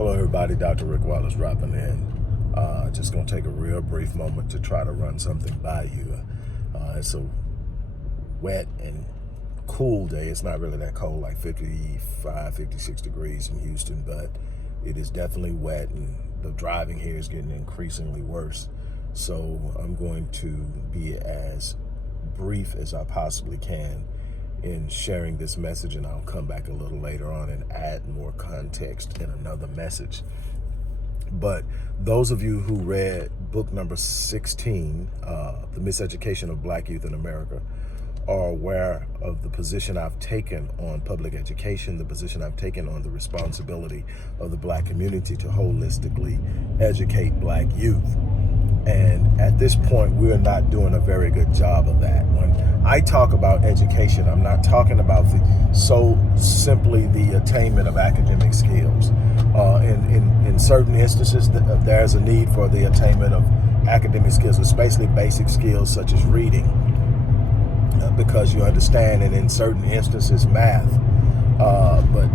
Hello everybody, Dr. Rick Wallace dropping in. Just going to take a real brief moment to try to run something by you. It's a wet and cool day. It's not really that cold, like 55, 56 degrees in Houston, but it is definitely wet and the driving here is getting increasingly worse. So I'm going to be as brief as I possibly can in sharing this message, and I'll come back a little later on and add more context in another message. But those of you who read book number 16, The Miseducation of Black Youth in America, are aware of the position I've taken on public education, the position I've taken on the responsibility of the Black community to holistically educate Black youth. And at this point, we're not doing a very good job of that. When I talk about education, I'm not talking about simply the attainment of academic skills. In certain instances, there's a need for the attainment of academic skills, especially basic skills such as reading, because you understand, and in certain instances, math. But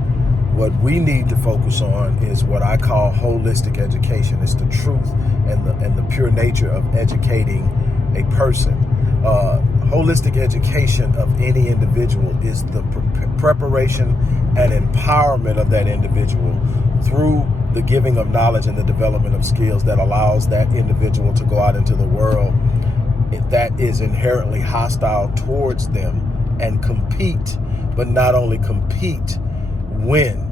what we need to focus on is what I call holistic education. It's the truth and the pure nature of educating a person. Holistic education of any individual is the preparation and empowerment of that individual through the giving of knowledge and the development of skills that allows that individual to go out into the world that is inherently hostile towards them and compete, but not only compete, win.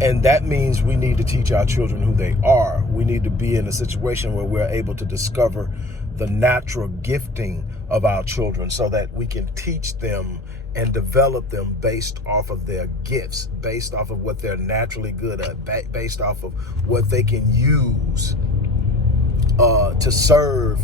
And that means we need to teach our children who they are. We need to be in a situation where we're able to discover the natural gifting of our children so that we can teach them and develop them based off of their gifts, based off of what they're naturally good at, based off of what they can use to serve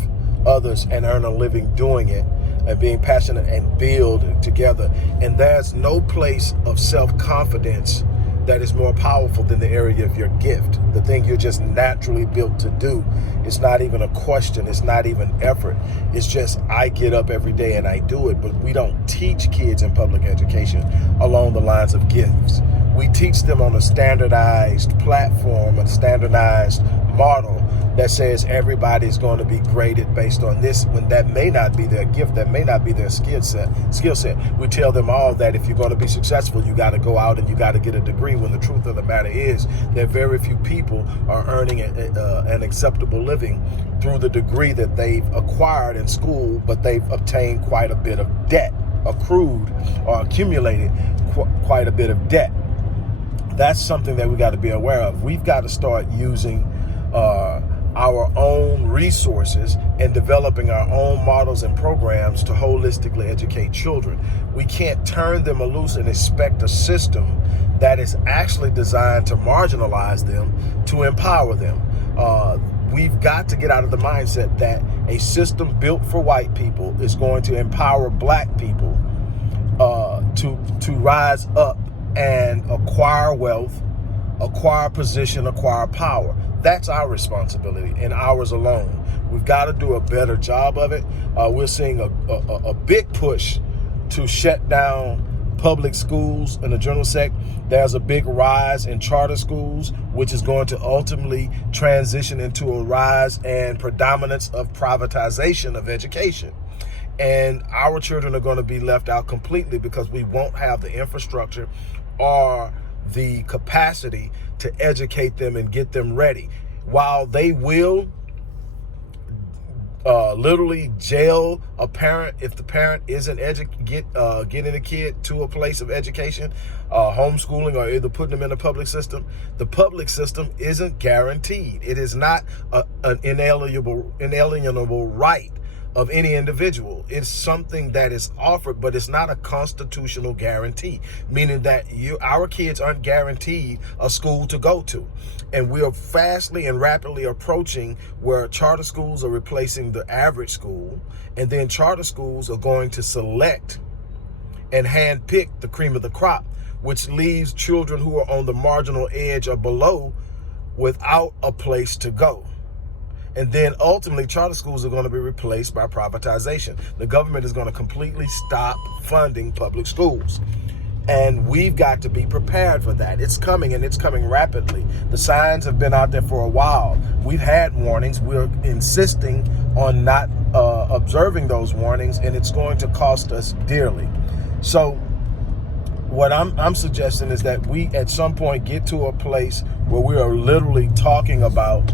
others and earn a living doing it, and being passionate and build together. And there's no place of self-confidence that is more powerful than the area of your gift, the thing you're just naturally built to do. It's not even a question. It's not even effort. It's just, I get up every day and I do it. But we don't teach kids in public education along the lines of gifts. We teach them on a standardized platform, a standardized model that says everybody's going to be graded based on this, when that may not be their gift, that may not be their skill set. We tell them all that if you're going to be successful, you got to go out and you got to get a degree, when the truth of the matter is that very few people are earning an acceptable living through the degree that they've acquired in school, but they've obtained quite a bit of debt, accrued or accumulated quite a bit of debt. That's something that we got to be aware of. We've got to start using our own resources and developing our own models and programs to holistically educate children. We can't turn them loose and expect a system that is actually designed to marginalize them, to empower them. We've got to get out of the mindset that a system built for white people is going to empower Black people to rise up and acquire wealth, acquire position, acquire power. That's our responsibility and ours alone. We've got to do a better job of it. We're seeing a big push to shut down public schools in the general sect. There's a big rise in charter schools, which is going to ultimately transition into a rise and predominance of privatization of education. And our children are going to be left out completely because we won't have the infrastructure or the capacity to educate them and get them ready. While they will literally jail a parent if the parent isn't getting a kid to a place of education, homeschooling, or either putting them in the public system isn't guaranteed. It is not an inalienable right of any individual. It's something that is offered, but it's not a constitutional guarantee, meaning that our kids aren't guaranteed a school to go to. And we are fastly and rapidly approaching where charter schools are replacing the average school, and then charter schools are going to select and handpick the cream of the crop, which leaves children who are on the marginal edge or below without a place to go. And then ultimately, charter schools are going to be replaced by privatization. The government is going to completely stop funding public schools. And we've got to be prepared for that. It's coming, and it's coming rapidly. The signs have been out there for a while. We've had warnings. We're insisting on not observing those warnings, and it's going to cost us dearly. So what I'm suggesting is that we at some point get to a place where we are literally talking about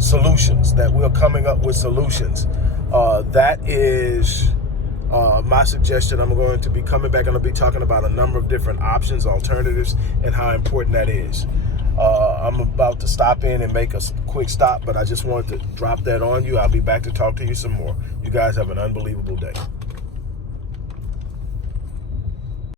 solutions, that we're coming up with solutions. That is my suggestion. I'm going to be coming back. I'm going to be talking about a number of different options, alternatives, and how important that is. I'm about to stop in and make a quick stop, but I just wanted to drop that on you. I'll be back to talk to you some more. You guys have an unbelievable day.